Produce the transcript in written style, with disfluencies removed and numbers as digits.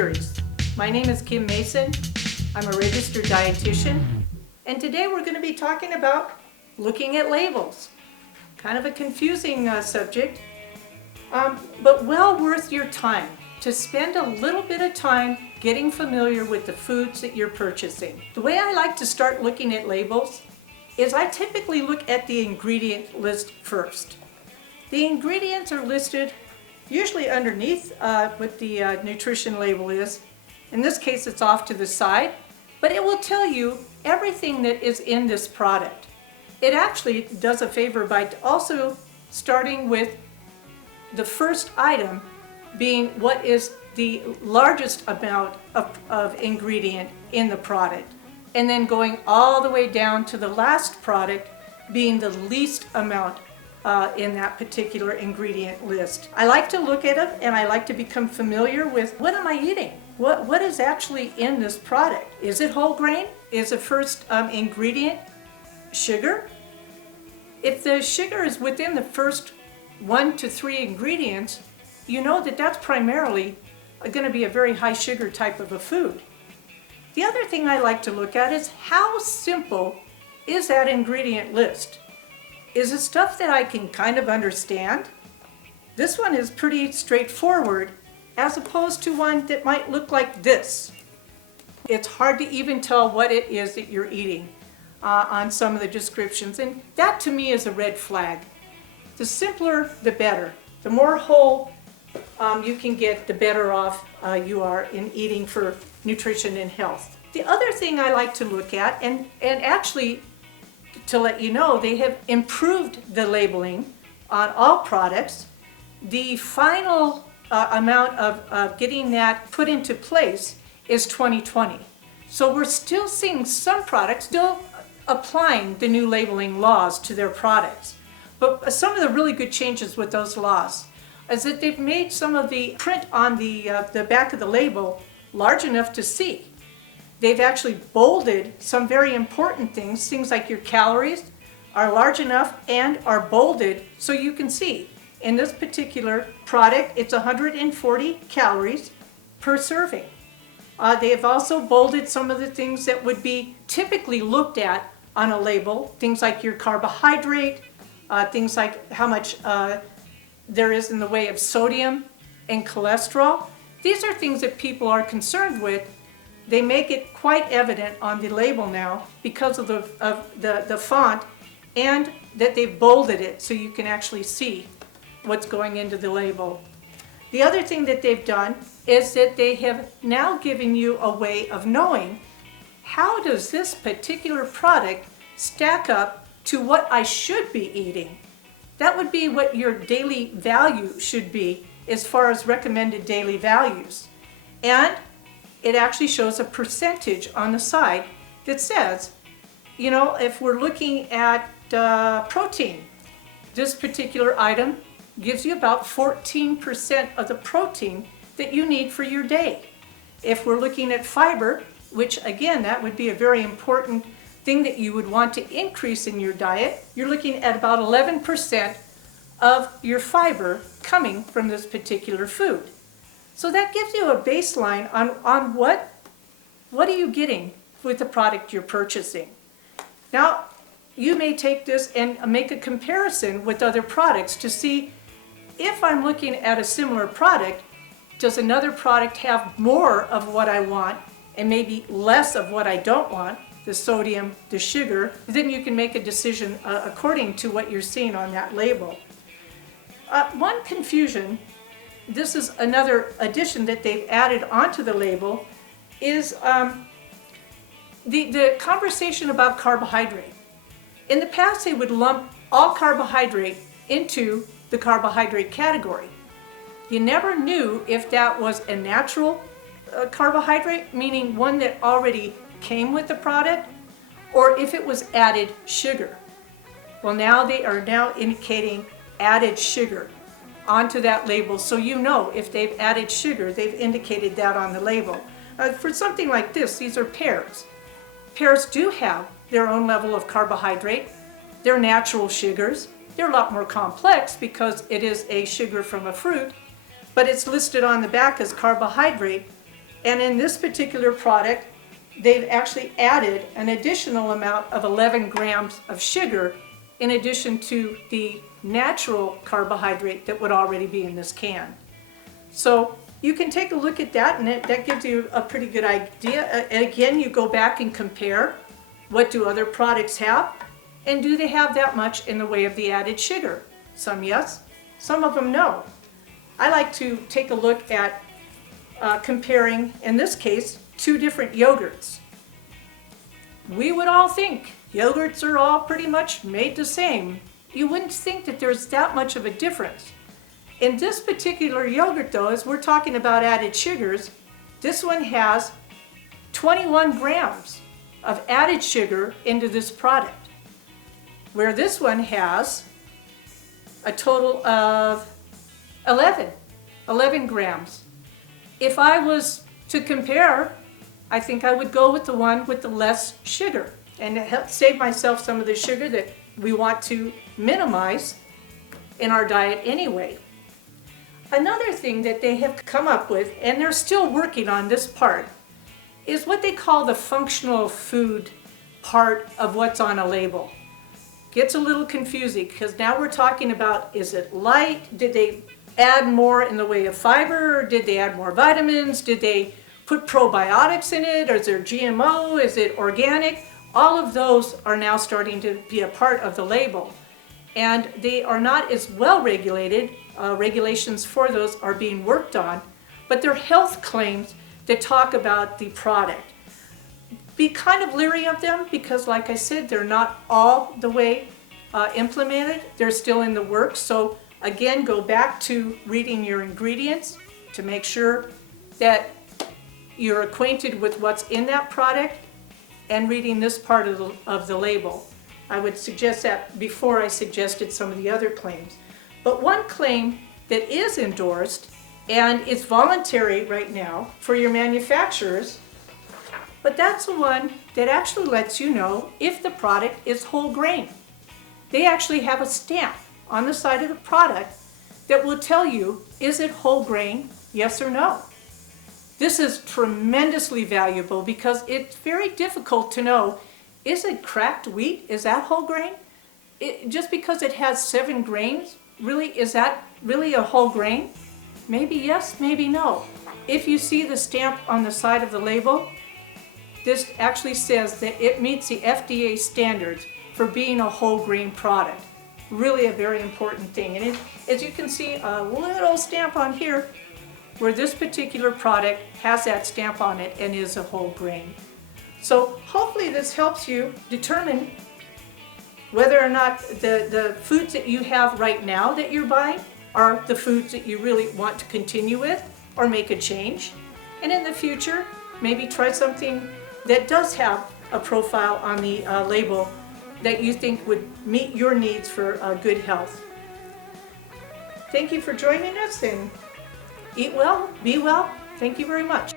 series. My name is Kim Mason. I'm a registered dietitian, and today we're going to be talking about looking at labels. Kind of a confusing subject, but well worth your time to spend a little bit of time getting familiar with the foods that you're purchasing. The way I like to start looking at labels is I typically look at the ingredient list first. The ingredients are listed usually underneath what the nutrition label is. In this case, it's off to the side, but it will tell you everything that is in this product. It actually does a favor by also starting with the first item being what is the largest amount of ingredient in the product, and then going all the way down to the last product being the least amount in that particular ingredient list. I like to look at it and I like to become familiar with what am I eating? What is actually in this product? Is it whole grain? Is the first ingredient sugar? If the sugar is within the first 1 to 3 ingredients, you know that that's primarily going to be a very high sugar type of a food. The other thing I like to look at is how simple is that ingredient list? Is it stuff that I can kind of understand? This one is pretty straightforward as opposed to one that might look like this. It's hard to even tell what it is that you're eating on some of the descriptions, and that to me is a red flag. The simpler, the better. The more whole you can get, the better off you are in eating for nutrition and health. The other thing I like to look at, and actually to let you know, they have improved the labeling on all products. The final amount of getting that put into place is 2020. So we're still seeing some products still applying the new labeling laws to their products. But some of the really good changes with those laws is that they've made some of the print on the back of the label large enough to see. They've actually bolded some very important things. Things like your calories are large enough and are bolded so you can see. In this particular product, it's 140 calories per serving. They have also bolded some of the things that would be typically looked at on a label. Things like your carbohydrate, things like how much there is in the way of sodium and cholesterol. These are things that people are concerned with. They make it quite evident on the label now because of the font, and that they've bolded it so you can actually see what's going into the label. The other thing that they've done is that they have now given you a way of knowing how does this particular product stack up to what I should be eating. That would be what your daily value should be as far as recommended daily values. And it actually shows a percentage on the side that says, you know, if we're looking at protein, this particular item gives you about 14% of the protein that you need for your day. If we're looking at fiber, which again, that would be a very important thing that you would want to increase in your diet, you're looking at about 11% of your fiber coming from this particular food. So that gives you a baseline on what are you getting with the product you're purchasing. Now, you may take this and make a comparison with other products to see if I'm looking at a similar product, does another product have more of what I want and maybe less of what I don't want, the sodium, the sugar. Then you can make a decision according to what you're seeing on that label. One confusion, this is another addition that they've added onto the label, is the conversation about carbohydrate. In the past, they would lump all carbohydrate into the carbohydrate category. You never knew if that was a natural carbohydrate, meaning one that already came with the product, or if it was added sugar. Well, now they are now indicating added sugar onto that label, so you know if they've added sugar, they've indicated that on the label. For something like this, these are pears. Pears do have their own level of carbohydrate. They're natural sugars. They're a lot more complex because it is a sugar from a fruit, but it's listed on the back as carbohydrate. And in this particular product, they've actually added an additional amount of 11 grams of sugar in addition to the natural carbohydrate that would already be in this can. So you can take a look at that, and that gives you a pretty good idea. Again, you go back and compare, what do other products have, and do they have that much in the way of the added sugar? Some yes, some of them no. I like to take a look at comparing, in this case, two different yogurts. We would all think yogurts are all pretty much made the same. You wouldn't think that there's that much of a difference. In this particular yogurt though, as we're talking about added sugars, this one has 21 grams of added sugar into this product, where this one has a total of 11 grams. If I was to compare, I think I would go with the one with the less sugar and help save myself some of the sugar that we want to minimize in our diet anyway. Another thing that they have come up with, and they're still working on this part, is what they call the functional food part of what's on a label. Gets a little confusing because now we're talking about, is it light? Did they add more in the way of fiber? Or did they add more vitamins? Did they put probiotics in it? Or is there GMO? Is it organic? All of those are now starting to be a part of the label. And they are not as well regulated. Regulations for those are being worked on, but they're health claims that talk about the product. Be kind of leery of them because, like I said, they're not all the way implemented. They're still in the works. So again, go back to reading your ingredients to make sure that you're acquainted with what's in that product and reading this part of the label. I would suggest that before I suggested some of the other claims. But one claim that is endorsed, and it's voluntary right now for your manufacturers, but that's the one that actually lets you know if the product is whole grain. They actually have a stamp on the side of the product that will tell you, is it whole grain, yes or no? This is tremendously valuable because it's very difficult to know, is it cracked wheat? Is that whole grain? Just because it has 7 grains, really, is that really a whole grain? Maybe yes, maybe no. If you see the stamp on the side of the label, this actually says that it meets the FDA standards for being a whole grain product. Really a very important thing. And as you can see, a little stamp on here where this particular product has that stamp on it and is a whole grain. So hopefully this helps you determine whether or not the foods that you have right now that you're buying are the foods that you really want to continue with or make a change. And in the future, maybe try something that does have a profile on the label that you think would meet your needs for good health. Thank you for joining us, and eat well, be well. Thank you very much.